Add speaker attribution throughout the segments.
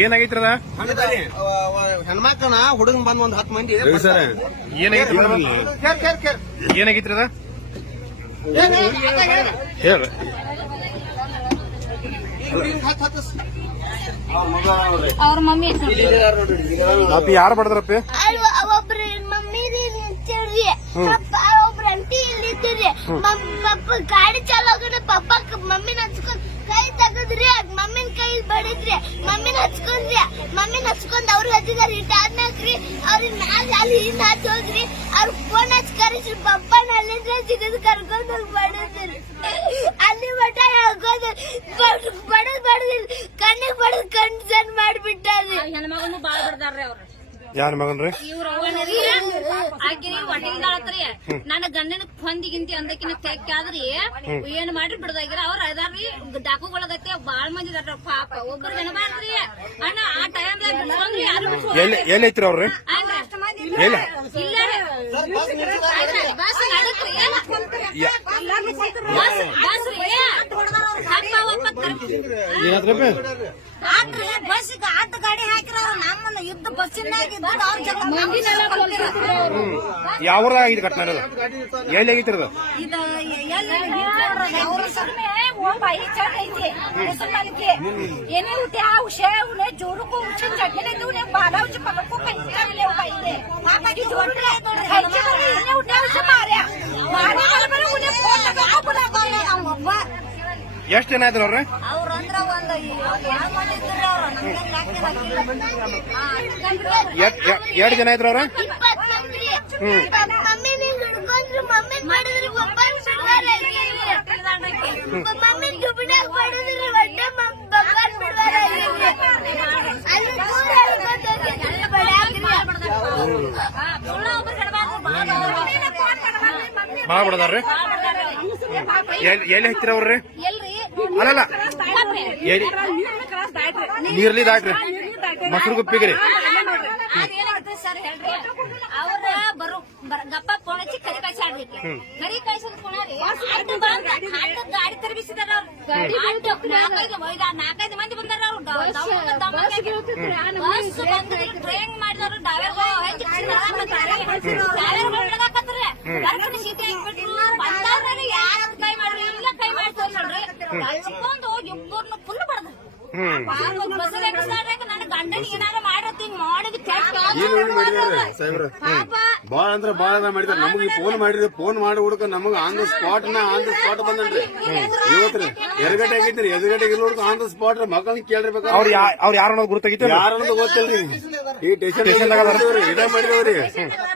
Speaker 1: ಏನಾಗೈತ್ರದ?
Speaker 2: ಹೆಣ್ಮಕ್ಳನ ಹುಡುಗನ್ ಬಂದ್ ಒಂದ್ ಹತ್ತು ಮಂದಿ
Speaker 3: ಸರ್
Speaker 1: ಏನಾಗೈತ್ರಿ
Speaker 2: ಕೇರ್ ಕೇರ್ ಕೇರ್.
Speaker 1: ಏನಾಗೈತ್ರದ?
Speaker 2: ಏನ್ ಹೇಳ,
Speaker 4: ಅವ್ರ ಮಮ್ಮಿ.
Speaker 1: ಅಪ್ಪ ಯಾರು ಬಡದ್ರಪ್ಪ?
Speaker 5: ಒಬ್ರು ಮಮ್ಮಿ ನಿಂತಿರ್ರಿ ಒಬ್ರು ಅಂಟಿ ಇಲ್ಲಿದ್ರಿ ಪಪ್ಪ ಗಾಡಿ ಚಾಲೋಗನ ಪಪ್ಪ ತೆಗದ್ರಿ ಮಮ್ಮಿನ ಕೈ ಮಮ್ಮಿನ ಹಚ್ಕೊಂಡ್ರಿ ಮಮ್ಮಿನ ಹಚ್ಕೊಂಡ್ ಅವ್ರು ಹಚ್ಚಿದಾರ ಇಟ್ಟ ಹಾಕ್ರಿ ಅವ್ರಿಗೆ ಮ್ಯಾಲ ಅಲ್ಲಿ ಹಿಂದ ಹಚ್ಚಿ ಹೋದ್ರಿ ಅವ್ರ ಫೋನ್ ಹಚ್ಚಿ ಕರೆಸ್ರಿ ಪಪ್ಪನ ಅಲ್ಲಿಂದ್ರೆ ಸಿಗದ್ ಕರ್ಕೊಂಡ್ ಹೋಗಿ ಬಡದ್ರಿ. ಅಲ್ಲಿ ಮಠ ಹೇಳ್ಕೊಂಡ್ ಬಡದ್ ಬಡದಿಲ್ಲ ಕಣ್ಣಿಗೆ ಬಡದ್ ಕಣ್ ಸಣ್ಣ ಮಾಡ್ಬಿಟ್ಟಾರಿ.
Speaker 4: ಹೆಣ್ಮಗನು ಬಾಳ ಬಿಡ್ದಾರ್ರಿ ಅವ್ರು.
Speaker 1: ಯಾರ ಮಗನ್ರಿ?
Speaker 4: ಇವ್ರ ಆಕಿರಿ ಹೊಟ್ಟಿಲ್ದಾಳತ್ರಿ ನನ್ನ ಗಂಡನ ಹೊಂದಿ ಗಿಂತಿ ಅಂದಕಿನ ತೆಕ್ಕಾದ್ರಿ ಏನ್ ಮಾಡಿ ಬಿಡದಾಗಿರ ಅವ್ರ ಅದಾರ್ರಿ ಡಾಕುಗಳದತ್ತೆ ಬಾಳ ಮಂದಿ ಇದಾರ ಪಾಪ. ಒಬ್ಬರು ಜನಬಾರ್ದ್ರಿ ಅಣ್ಣ ಆ ಟೈಮ್ ಬಿಡ್ಸ್ಕೊಂಡ್ರಿ ಯಾರು
Speaker 1: ಐತ್ರಿ ಅವ್ರಿ
Speaker 4: ಇಲ್ಲ ಬಸ್ ನಡಕ್ರಿ ಬಸ್ ಬಸ್ ರೀ ಅಪ್ಪ ಒಪ್ಪ ಕರ್ಕೊ-
Speaker 1: ಏನಾದ್ರಪ್ಪಿ
Speaker 4: ಆದ್ರಿ ಬಸ್ಸಿಗೆ ಆಟ ಗಾಡಿ ನಮ್ಮನ್ನ ಯುದ್ಧ
Speaker 1: ಯಾವ ಇದು ಘಟನೆ ಇರೋದು ಎಲ್ಲಿ ಆಗೈತ್ರಿ ಅದು
Speaker 4: ಇದು ಎಲ್ಲಿ ಅವ್ರ ಸುಮ್ಮನೆ ಓ ಬಾಯಿ ಚಟ್ ಐತಿ ಮುಸಲ್ಮಾನಿಗೆ ಏನೇ ಉಟ್ಟಿ ಆ ಉಷೆ ಉನೆ ಜೋರುಕು ಉಚ್ಚ ಚಟ್ನಿ ಬಾಲ ಉಟ್ಟಿ
Speaker 1: ಎಷ್ಟ್ ಜನ ಇದ್ರ ಎರಡು
Speaker 4: ಅವ್ರ?
Speaker 1: ಜನ ಇದ್ರ ಅವ್ರ
Speaker 5: ಹ್ಮ್.
Speaker 1: ಬಾಳ ಬಿಡದಾರ್ರಿ. ಎಲ್ಲಿ ಎಲ್ಲಿ ಹತ್ತಿರ ಅವ್ರಿ ಅಲ್ಲಲ್ಲ. ನೀರ್ಲಿ ದಾಟ್ರಿ. ಮೊಸರು ಗುಪ್ಪಿಗ್ರಿ.
Speaker 4: ಸರ್ ಹೇಳ್ರಿ ಅವ್ರ ಬರು ಗಪ್ಪ ಫೋನ್ ಹಚ್ಚಿ ಕರಿ ಕಳ್ಸಾಡ್ರಿ ಕರಿ ಕಳ್ಸದ್ ಫೋನ್ ರೀ ಆಟೋ ಬಂದ ಗಾಡಿ ತರಬಿಸಿದಾರ ಅವ್ರು ಆಟೋ ನಾಲ್ಕೈದು ನಾಲ್ಕೈದು ಮಂದಿ ಬಂದಾರ ಅವ್ರು ಟ್ರೈನ್ ಮಾಡಿದವ್ರು ಹೆಚ್ಚು ಡಾವೇರ್ಗಳು ಹಿಡ್ದಾಕತ್ರಿ ಬರ್ಕನ ಸೀಟಿ ಹಾಕ್ಬಿಟ್ರು ಬಂದವ್ರಿ ಯಾರು ಕೈ ಮಾಡ್ರಿ ಇಲ್ಲ ಕೈ ಮಾಡಿ ತೋರ್ಸಲ್ರಿ ಹೋಗಿ ಇಬ್ಬರನ್ನ ಫುಲ್ ಬಡದ. ನನ್ನ ಗಂಡನ ಏನಾರ
Speaker 3: ಏನ್ ಮಾಡಿದಾರೆ ಸಾಹೇಬ್ರ ಬಾಳ ಅಂದ್ರ ಬಾಳ ಅದ ಮಾಡಿದಾರೆ ನಮಗೆ ಫೋನ್ ಮಾಡಿದ್ರೆ ಫೋನ್ ಮಾಡಿ ಹುಡುಕ ನಮಗ ಆನ್ ದ ಸ್ಪಾಟ್ನ ಆನ್ ದ ಸ್ಪಾಟ್ ಬಂದನ್ರಿ ಇವತ್ರಿ ಎಡಗಡೆ ಆಗಿದ್ರಿ ಎದುರುಗಡೆ ಇಲ್ಲ ಹುಡುಕ ಆನ್ ದ ಸ್ಪಾಟ್ ಮಕ್ಕಳ ಕೇಳಿರ್ಬೇಕು
Speaker 1: ಅವ್ರ ಅವ್ರ ಯಾರು ಅನ್ನೋದು ಗುರುತಾಗಿತ್ತು
Speaker 3: ಅನ್ನೋದು ಗೊತ್ತಿಲ್ರಿ? ಈ ಟೇಷನ್ ಇದ ಮಾಡಿದವ್ರಿ.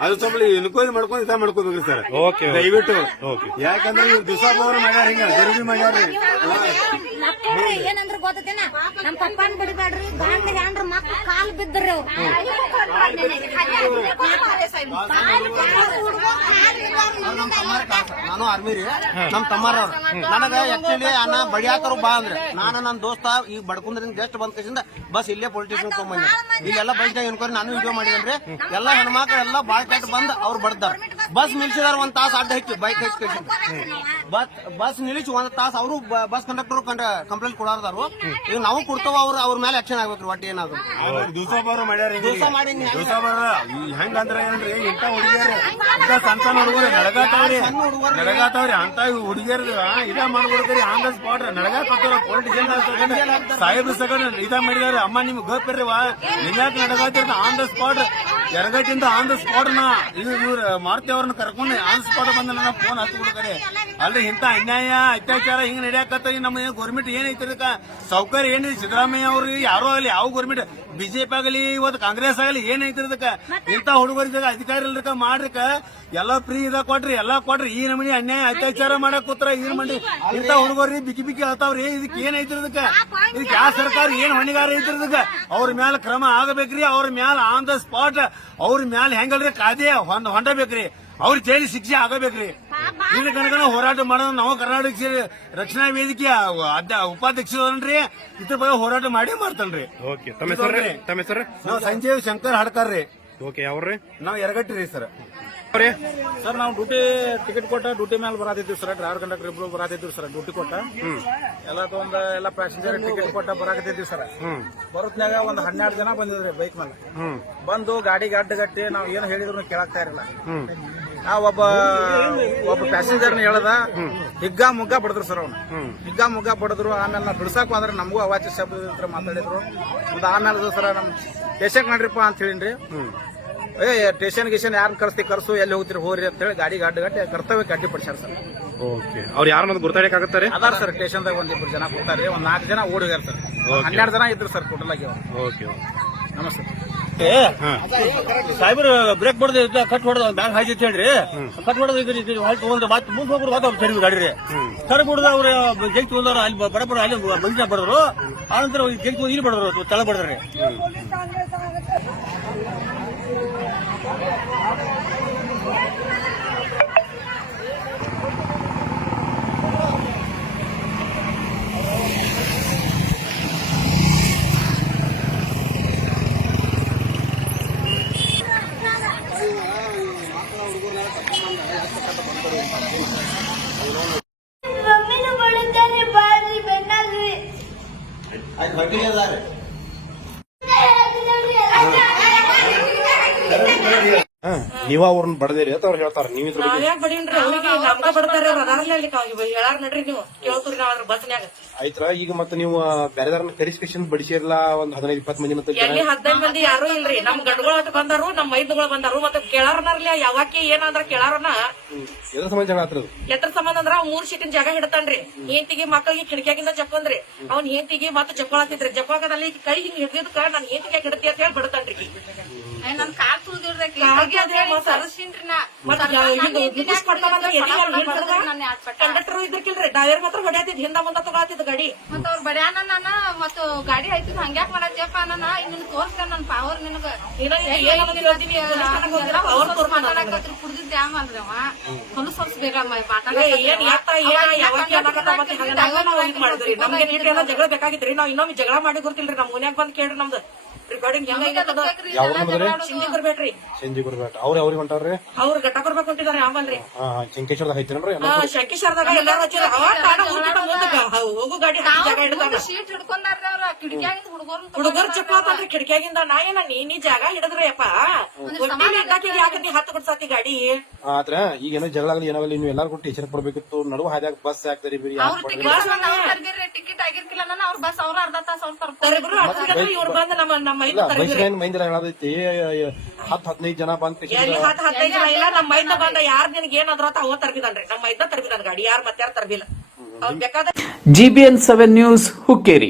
Speaker 3: ಅದು ಸ್ವಲ್ಪ ಎನ್ಕ್ವೈರಿ ಮಾಡ್ಕೊಂಡು ಇದ ಮಾಡ್ಕೋಬೇಕ್ರಿ ಸರ್.
Speaker 1: ಓಕೆ
Speaker 3: ದಯವಿಟ್ಟು.
Speaker 1: ಓಕೆ
Speaker 3: ಯಾಕಂದ್ರೆ ಇವ್ರು ದಿವಸ ಅವ್ರು ಮಾಡ್ಯಾರ ಹಿಂಗ ಗರಿಬಿ ಮಾಡ್ಯಾರ್ರಿ.
Speaker 4: ಮಕ್ಕಳ್ರಿ ಏನಂದ್ರ ಗೊತ್ತೇನ ನಮ್ ಪಪ್ಪನ್ ಬಿಡಬೇಡ್ರಿ ಗಂಡ ಹ್ಯಾಂಡ್ರ ಮಕ್ಳು ಕಾಲ್ ಬಿದ್ದ್ರಿ
Speaker 2: ನಾನು ಆರ್ಮಿ ರೀ ನಮ್ ತಮ್ಮಾರ ನನಗ ಆಕ್ಚುಲಿ ಅನ್ನ ಬಡಿಯಾಕರು ಬಾ ಅಂದ್ರೆ ನಾನು ನನ್ನ ದೋಸ್ತ ಈಗ ಬಡ್ಕುಂದ್ರಿಂದ ಜಸ್ಟ್ ಬಂದ ಬಸ್ ಇಲ್ಲೇ ಪೊಲಿಟಿಷನ್ ತಗೊಂಬಂದಿ ಇಲ್ಲೆಲ್ಲ ಬಸ್ ಏನ್ಕೋರಿ ನಾನು ವಿಡಿಯೋ ಮಾಡಿದನ್ರಿ ಎಲ್ಲಾ ಹೆಣ್ಮಕ್ಳು ಎಲ್ಲ ಬಾಳ್ ಕೆಟ್ಟ ಬಂದ್ ಅವ್ರು ಬಡ್ದಾರ ಬಸ್ ನಿಲ್ಸಿದಾರ ಒಂದ್ ತಾಸ ಅಡ್ಡ ಹಚ್ಚಿ ಬೈಕ್ ಹಚ್ಚಿ ಬಸ್ ಬಸ್ ನಿಲ್ಲಿಸಿ ಒಂದ್ ತಾಸ ಅವರು ಬಸ್ ಕಂಡಕ್ಟರ್ ಕಂಪ್ಲೇಂಟ್ ಕೊಡಾರ್ದಾರು ಈಗ ನಾವು ಕೊಡ್ತಾವ ಅವ್ರ ಅವ್ರ ಮೇಲೆ ಆಕ್ಷನ್ ಆಗ್ಬೇಕ್ರಿ ಒಟ್ಟು ಏನಾದ್ರು
Speaker 3: ದಿವಸ ಮಾಡ್ಯಾರ
Speaker 2: ದಿವ್ಸ ಹೆಂಗ್
Speaker 3: ದಿವಸ ಹೆಂಗಂದ್ರ ಏನ್ರಿ ಇಂತ ಹುಡುಗಿಯರು ಇಂತ ಸಣ್ಣ ಸಣ್ಣ ಹುಡುಗರು ನಡಗಾತಾವ್ರಿ ನಡಗಾತಾವ್ರಿ ಅಂತ ಹುಡುಗಿಯರ್ದು ಇದ ಮಾಡ್ಬಿಡ್ತೀರಿ ಆನ್ ದ ಸ್ಪಾಟ್ ನಡಗಾಕತ್ತಾರ ಪೊಲಿಟಿಷಿಯನ್ ಸಾಹೇಬ್ರ ಸಗಣ ಇದ ಮಾಡಿದಾರೆ ಅಮ್ಮ ನಿಮ್ಗೆ ಗೊತ್ತಿರ್ರಿ ವಾ ನಿಮ್ಯಾಕ ನಡಗಾತಿರ್ತ ಆನ್ ದ ಸ್ಪಾಟ್ ಎರಗಟ್ಟಿಂದ ಆನ್ ದ ಸ್ಪಾಟ್ನ ಇದು ಇವ್ರ ಮಾರುತಿ ಅವ್ರನ್ನ ಕರ್ಕೊಂಡು ಆನ್ ಸ್ಪಾಟ್ ಬಂದ ನನ್ನ ಫೋನ್ ಹತ್ತು ಬಿಡ್ತಾರೆ ಅಲ್ರಿ ಇಂತ ಅನ್ಯಾಯ ಅತ್ಯಾಚಾರ ಹಿಂಗ್ ನಡೆಯಕತ್ತ ನಮ್ಮ ಗೌರ್ಮೆಂಟ್ ಏನೈತಿ ಸೌಕರ್ಯ ಏನಿದೆ ಸಿದ್ದರಾಮಯ್ಯ ಅವ್ರು ಯಾರೋ ಆಗಲಿ ಯಾವ ಗೌರ್ಮೆಂಟ್ ಬಿಜೆಪಿ ಆಗಲಿ ಇವತ್ತು ಕಾಂಗ್ರೆಸ್ ಆಗಲಿ ಏನೈತಿ ಇಂತ ಹುಡುಗರಿದಾಗ ಅಧಿಕಾರಿ ಇಲ್ದಕ್ಕ ಮಾಡ್ರಿಕ? ಎಲ್ಲ ಫ್ರೀ ಇದ ಕೊಟ್ರಿ ಎಲ್ಲಾ ಕೊಟ್ರಿ. ಈ ನಮನಿ ಅನ್ಯಾಯ ಅತ್ಯಾಚಾರ ಮಾಡಕ್ ಕೂತ್ರ ಏನ್ ಮಾಡಿ ಇಂತ ಹುಡುಗರಿ ಬಿಕ್ಕಿ ಬಿಕ್ಕಿ ಹೇಳ್ತಾವ್ರಿ. ಇದಕ್ಕೆ ಏನೈತಿ ಇದಕ್ಕ? ಇದಕ್ಕೆ ಯಾವ ಸರ್ಕಾರ ಏನ್ ಹೊಣೆಗಾರ ಐತಿ ಇದಕ್ಕ? ಅವ್ರ ಮ್ಯಾಲ ಕ್ರಮ ಆಗಬೇಕ್ರಿ. ಅವ್ರ ಮ್ಯಾಲ ಆನ್ ದ ಸ್ಪಾಟ್ ಅವ್ರ ಮ್ಯಾಲ ಹೆಂಗಲ್ರಿ ಕಾದೆ ಹೊಂದ್ ಹೊಂಡಬೇಕ್ರಿ ಅವ್ರ ಜೈಲಿ ಶಿಕ್ಷೆ ಆಗಬೇಕ್ರಿ. ಇಲ್ಲಿ ಕನಕನ ಹೋರಾಟ ಮಾಡೋದು ನಾವು ಕರ್ನಾಟಕ ರಕ್ಷಣಾ ವೇದಿಕೆ ಉಪಾಧ್ಯಕ್ಷರನ್ರಿ. ಇದ್ರ ಬಗ್ಗೆ ಹೋರಾಟ ಮಾಡಿ ಮಾಡ್ತಾನ್ರಿ. ನಾವು ಸಂಜೀವ್ ಶಂಕರ್ ಹಡ್ಕರ್ ರೀ
Speaker 1: ಓಕೆ ಯಾವ್ರಿ
Speaker 3: ನಾವು ಎರಗಟ್ಟಿ ರೀ ಸರ್.
Speaker 1: ಅವ್ರಿ
Speaker 6: ಸರ್ ನಾವು ಡ್ಯೂಟಿ ಟಿಕೆಟ್ ಕೊಟ್ಟ ಡ್ಯೂಟಿ ಮೇಲೆ ಬರಾತಿದ್ವಿ ಸರ್. ಡ್ರೈವರ್ ಕಂಡಕ್ಟರ್ ಇಬ್ರು ಬರಾತಿದ್ವಿ ಸರ್. ಡ್ಯೂಟಿ ಕೊಟ್ಟ. ಎಲ್ಲ ತಗೊಂಡ ಎಲ್ಲ ಪ್ಯಾಸೆಂಜರ್ ಟಿಕೆಟ್ ಕೊಟ್ಟ ಬರಾಕತ್ತಿದ್ವಿ ಸರ್. ಬರೋತ್ನಾಗ ಒಂದ್ ಹನ್ನೆರಡು ಜನ ಬಂದಿದ್ರಿ ಬೈಕ್ ಮೇಲೆ ಬಂದು ಗಾಡಿಗೆ ಅಡ್ಡಗಟ್ಟಿ ನಾವು ಏನು ಹೇಳಿದ್ರು ಕೇಳಾಗ್ತಾ ಇರಲಿಲ್ಲ ಆ ಒಬ್ಬ ಒಬ್ಬ ಪ್ಯಾಸೆಂಜರ್ನ ಹೇಳದ. ಹಿಗ್ಗ ಮುಗ್ಗ ಬಡದ್ರು ಸರ್ ಅವ್ನು. ಹಿಗ್ಗ ಮುಗ್ಗ ಬಡದ್ರು ಆಮೇಲೆ ನಾವು ಬಿಡ್ಸಾಕ್ ಬಂದ್ರೆ ನಮಗೂ ಅವಾಚ್ಯ ಶಬ್ದ ಮಾತಾಡಿದ್ರು. ಒಂದು ಆಮೇಲೆ ಸರ್ ನಮ್ ಪೇಷಂಟ್ ನಡ್ರಿಪ್ಪ ಅಂತ ಹೇಳಿನ್ರಿ. ಏ ಸ್ಟೇಷನ್ ಗಿಷನ್ ಯಾರನ್ನ ಕರ್ಸ್ತಿ ಕರ್ಸು ಎಲ್ಲಿ ಹೋಗ್ತೀರಿ ಹೋಗ್ರಿ ಅಂತ ಹೇಳಿ ಗಾಡ್ ಗಟ್ಟಿ ಕರ್ತವ್ಯ ಅಡ್ಡಿ ಪಡಿಸ್ಯಾರ ಸರ್.
Speaker 1: ಓಕೆ ಅವ್ರು ಯಾರನ್ನೋದು ಗುರ್ತಾಡಕ್ಕಾಗತ್ತಾರೆ
Speaker 6: ಅದಾರ ಸರ್ ಸ್ಟೇಷನ್ದಾಗ ಒಂದಿಬ್ರು ಜನ ಕೊಡ್ತಾರೆ ಒಂದ್ ನಾಲ್ಕು ಜನ ಓಡಿಗ್ಯಾರ ಸರ್. ಹನ್ನೆರಡು ಜನ ಇದ್ರು ಸರ್ ಟೋಟಲ್ ಆಗಿ ಅವ್ರು.
Speaker 1: ಓಕೆ
Speaker 6: ನಮಸ್ತೆ.
Speaker 7: ಸಾಹೇಬ್ರು ಬ್ರೇಕ್ ಹೊಡೆದ ಕಟ್ ಹೊಡೆದ ಬ್ಯಾಂಕ್ ಹಾಯ್ತಿ ಅಂತ ಹೇಳ್ರಿ. ಕಟ್ ಹೊಡೆದ ಇದ್ರಿ ತಗೊಂಡು ಮತ್ತೆ ಮುಂದೆ ಹೋಗ್ರು ಸರಿ ಗಾಡಿ ರೀ ಸರ್ ಬಿಡದ ಅವ್ರು ಜಗ್ ತಗೊಂಡವ್ರು ಅಲ್ಲಿ ಬಡ ಬಡ ಅಲ್ಲಿ ಬಂದಿನ ಬಡದ್ರು ಆನಂತರ ಜೈಕ್ ಇಲ್ಲಿ ಬಡದ್ರು ತಳ ಬಡದ್ರಿ.
Speaker 5: Thank you.
Speaker 1: ನೀವ ಅವ್ರನ್ನ ಬಡದೇರಿ ಅಂತ ಅವ್ರು ಹೇಳ್ತಾರ. ನೀವ್ ಇದ್ರ ಬಗ್ಗೆ
Speaker 8: ನಾವ್ಯಾಕ್ ಬಡೀನ್ರಿ? ಅವ್ರಿಗೆ ನಮ್ಗ ಬಡ್ತಾರ ಅವ್ರ ಹೇಳಾರ ನಡ್ರಿ ನೀವು. ಕೇಳ್ತೀರಿ ನಾವ್ ಅದ್ರ ಬಸ್ನ್ಯಾಗ.
Speaker 1: ಆಯ್ತರ? ಈಗ ಮತ್ತೆ ನೀವು ಬೇರೆದಾರನ್ನ ಕರಿಸ್ಕೇಶನ್ ಬಡಿಸಿರಲ್ಲ ಒಂದ್ ಹದಿನೈದು ಇಪ್ಪತ್ತು ಮಂದಿ ಮತ್ತೆ
Speaker 8: ಎಲ್ಲಿ ಹದಿನೈದು ಮಂದಿ ಯಾರು ಇಲ್ರಿ. ನಮ್ ಗಂಡುಗಳು ಅಂತ ಬಂದಾರು ನಮ್ ಮೈದುಗಳು ಬಂದಾರು. ಮತ್ತೆ ಕೇಳಾರನರ್ಲಿ ಯಾವಾಕಿ ಏನಂದ್ರ ಕೇಳಾರನ?
Speaker 1: ಎದ್ರ ಸಂಬಂಧ ಜಗಳ ಆತ್ರದು?
Speaker 8: ಎದ್ರ ಸಂಬಂಧ ಅಂದ್ರ ಮೂರ್ ಸೀಟಿನ ಜಾಗ ಹಿಡ್ತಾನ್ರಿ. ಹೆಂತಿಗೆ ಮಕ್ಕಳಿಗೆ ಕಿಟಕಿಯಾಗಿಂದ ಜಪ್ಪಂದ್ರಿ ಅವ್ನ್ ಹೆಂತಿಗೆ ಮತ್ತೆ ಜಪ್ಕೊಳತಿದ್ರಿ ಜಪ್ಪಾಗದಲ್ಲಿ ಕೈ ಹಿಂಗ್ ಹಿಡಿದಕ್ಕ ನನ್ ಹೆಂತಿಗೆ ಹಿಡತಿ ಅಂತ ಹೇಳಿ ಬಿಡ್ತಾನ್ರಿ
Speaker 9: ನನ್ ಕಾಲ್ ತುಳ್ದಿರ್ದಕ್ಕೆ
Speaker 8: ಕಂಡಕ್ಟರ್ ಇದ್ರಕಿಲ್ರಿ ಡ್ರೈವರ್ ಮಾತ್ರ ಹೊಡ್ಯಾತಿದ್ ಹಿಂದ ಮುಂದ ತಗೊಳತಿದ್ ಗಾಡಿ.
Speaker 9: ಮತ್ತ ಅವ್ರ ಬಡ್ಯಾನ ನಾನ ಮತ್ತ ಗಾಡಿ ಆಯ್ತು ಹಂಗ್ಯಾಕ್ ಮಾಡತ್ತಪ್ಪ ನಾನ ನಿನ್ ತೋರ್ಸ್ತ ನನ್ ಪವರ್ ನಿನಗ. ಕುಡ್ದಿದ್ದ ಯಾಮಲ್ರಿ ಅವ. ಹೊಲಸ್ ಹೊಲಸ್ ಬೇಗ
Speaker 8: ನಮ್ಗೆ ನೀಟ್ ಜಗಳ ಬೇಕಾಗಿತ್ರಿ ನಾವ್ ಇನ್ನೊಮ್ಮೆ ಜಗಳ ಮಾಡಿ ಗೊತ್ತಿಲ್ರಿ ನಮ್ ಮನ್ಯಾಗ ಬಂದ್ ಕೇಳ್ರಿ ನಮ್ದು. ರೆಕಾರ್ಡಿಂಗ್ ಹೆಂಗ
Speaker 1: ಯಾವ ನಮ್ದ್ರಿ
Speaker 8: ಸಿಂಧಿ ಬರ್ಬೇಡ್ರಿ.
Speaker 1: ಸಂಜೆ ಬರ್ಬೇಕು ಅವ್ರ ಅವ್ರಿಗೆ ಹೊಂಟಾರ್ರಿ?
Speaker 8: ಅವ್ರು ಗಟ್ಟ ಕೊಡ್ಬೇಕು ಅಂತಿದಾರೆ ಆಮಲ್ರಿ
Speaker 1: ಹಾ ಐತಿರನ್ರಿ
Speaker 8: ಹಾ ಶಂಕೇಶ್ವರದಾಗ ಎಲ್ಲಾರು ಹಚ್ಚಿರ ಅವ ತಾನ ಊಟ ಮುಂದಕ್ಕ ಹೋಗು ಗಾಡಿ ಜಾಗ
Speaker 9: ಶೀಟ್ ಹಿಡ್ಕೊಂಡಾರ್ರಿ ಅವ್ರ ಕಿಟಕಿಯಾಗಿಂದ ಹುಡುಗರು
Speaker 8: ಹುಡುಗರು ಚಪ್ಪಾತನ್ರಿ ಕಿಟಕಿಯಾಗಿಂದ. ನಾ ಏನ ನೀ ನೀ ಜಾಗ ಹಿಡಿದ್ರಿ ಅಪ್ಪ ಒಟ್ಟಿನ ಇದ್ದಾಕಿಗೆ ಯಾಕೆ ನೀ ಹತ್ತು ಕೊಡ್ಸಾತಿ ಗಾಡಿ?
Speaker 1: ಆದ್ರ ಈಗ ಏನೋ ಜಗಳ ಆಗಲಿ ಏನಾಗಲಿ ನೀವು ಎಲ್ಲಾರು ಕೊಟ್ಟು ಟೀಚರ್ ಕೊಡ್ಬೇಕಿತ್ತು. ನಡುವ ಹಾದ್ಯಾಗ ಬಸ್ ಹಾಕ್ತಾರಿ ಬಿರಿ
Speaker 9: ಅವ್ರ ಟಿಕೆಟ್ ಆಗಿರ್ಕಿಲ್ಲ ನಾನು ಅವ್ರ ಬಸ್ ಅವ್ರ ಅರ್ಧ ತಾಸ ಅವ್ರ
Speaker 8: ಇವ್ರು ಬಂದು ನಮ್ಮ ನಮ್ಮ ಮೈದ್ ಕರೆದ್ರಿ
Speaker 1: ಬೈಸ್ಲೈನ್ ಮೈಂದಿರ ಹೇಳದೈತಿ ಹತ್ತು ಹದಿನೈದು ಜನ ಬಂದ್
Speaker 8: ಎಲ್ಲಿ ಹತ್ತು ಹದಿನೈದು ಜನ ಇಲ್ಲ ನಮ್ಮ ಮೈದ ಬಂದ ಯಾರ್ ನಿನ್ಗೆ ಏನಾದ್ರು ಅಂತ ಅವ ತರ್ಬಿದನ್ರಿ ನಮ್ಮ ಮೈದ ತರ್ಬಿದನ್ ಗಾಡಿ ಯಾರ್ ಮತ್ತೆ ಯಾರು ತರ್ಬಿಲ್ಲ
Speaker 10: ಜಿಬಿಎನ್ ಸೆವೆನ್ ನ್ಯೂಸ್ ಹುಕ್ಕೇರಿ.